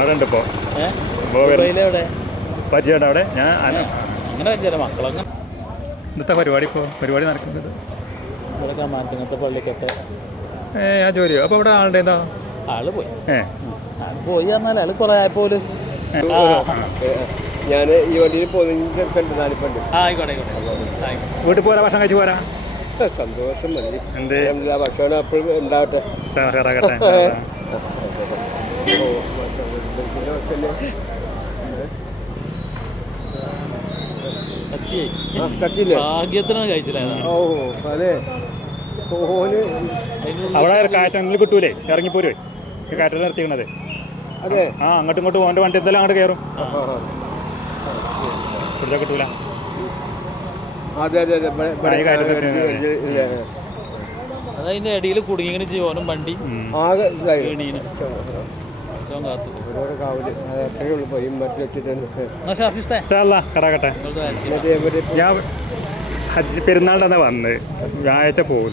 അവിടെ ഉണ്ട് ഇപ്പോൾ പരിചയം അവിടെ ഞാൻ അങ്ങനെ മക്കളങ്ങനെ ഇന്നത്തെ പരിപാടി നടക്കുന്നത് പള്ളിക്കട്ടെ ഞാൻ ജോലിയോ അപ്പോൾ അവിടെ ആളുടെ എന്താ ആള് പോയി പോയി പറഞ്ഞാൽ ആള് കുറെ ആയപ്പോലും ഞാൻ ഈ വണ്ടിയിൽ പോകുന്നുണ്ട്. ആയിക്കോട്ടെ വീട്ടിൽ പോരാ ഭക്ഷണം കഴിച്ച് പോരാ സന്തോഷം മതി. എന്ത് ഭക്ഷണം അപ്പോഴും ഉണ്ടാവട്ടെ. ഭാഗ്യത്തിനാണ് കഴിച്ചില്ല. ഓ അതെ അവിടെ കാറ്റണിൽ കിട്ടൂലേ ഇറങ്ങിപ്പോരേ കാറ്റിൽ നിർത്തിക്കണത്. അതെ അങ്ങോട്ടും ഇങ്ങോട്ടും ഓൻ്റെ വണ്ടി എന്തെല്ലാം അങ്ങോട്ട് കയറും പിടിച്ചാൽ കിട്ടൂല. അതതിന്റെ ഇടയിൽ കുടുങ്ങിങ്ങനെ ജീവനും വണ്ടി ഞാൻ പെരുന്നാളിൻ്റെ തന്നെ വന്ന് വ്യാഴാഴ്ച പോകും.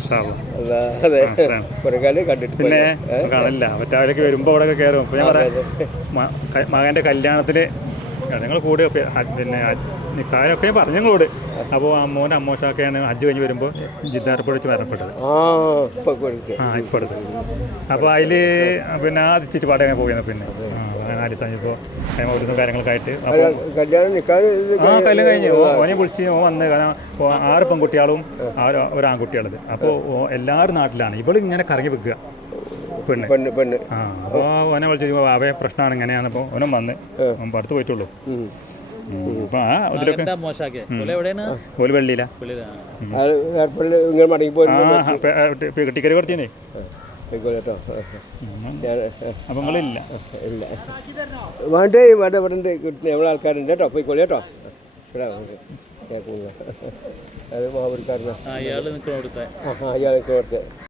പിന്നെ കാണില്ല മറ്റവരൊക്കെ വരുമ്പോൾ അവിടെ കയറും. അപ്പോൾ ഞാൻ പറയാം മകൻ്റെ കല്യാണത്തിന് ഞങ്ങൾ കൂടെ പിന്നെ കാര്യമൊക്കെ പറഞ്ഞു ഞങ്ങളോട്. അപ്പോൾ മോൻ്റെ അമ്മോശാക്കയാണ് ഹജ്ജ് കഴിഞ്ഞ് വരുമ്പോൾ ജിദ്ദാർപ്പുഴ വെച്ച് മരണപ്പെട്ടത്. ഇപ്പോഴത്തെ അപ്പോൾ അതിൽ പിന്നെ ആ ചുറ്റുപാട് അങ്ങനെ പോയിരുന്നു. പിന്നെ 4 ദിവസം കഴിഞ്ഞപ്പോൾ ഓരോന്നും കാര്യങ്ങളൊക്കെ ആയിട്ട് അപ്പോൾ കല്യാണം കഴിഞ്ഞ് ഓനെ വിളിച്ച് വന്ന്. കാരണം 6 പെൺകുട്ടികളും ഒരു ആൺകുട്ടികളത്. അപ്പോൾ എല്ലാവരും നാട്ടിലാണ്. ഇവള് ഇങ്ങനെ കറങ്ങി വെക്കുക പെണ്ണ്. അപ്പോൾ ഓനെ വിളിച്ച് അവയെ പ്രശ്നമാണ് ഇങ്ങനെയാണ്. അപ്പോൾ ഓനും വന്ന് അടുത്ത് പോയിട്ടുള്ളൂ. ഓല് വെള്ളിയില്ല ടിക്കറ്റ് കൊടുത്തീനേ. അപ്പം നിങ്ങളില്ല വേണ്ടേ വേണ്ട നമ്മളെ ആൾക്കാരുണ്ട് കേട്ടോ. പോയിക്കോളി കേട്ടോ. അത് മാവൂർക്കാരനാ. അയാൾ നിൽക്കണം.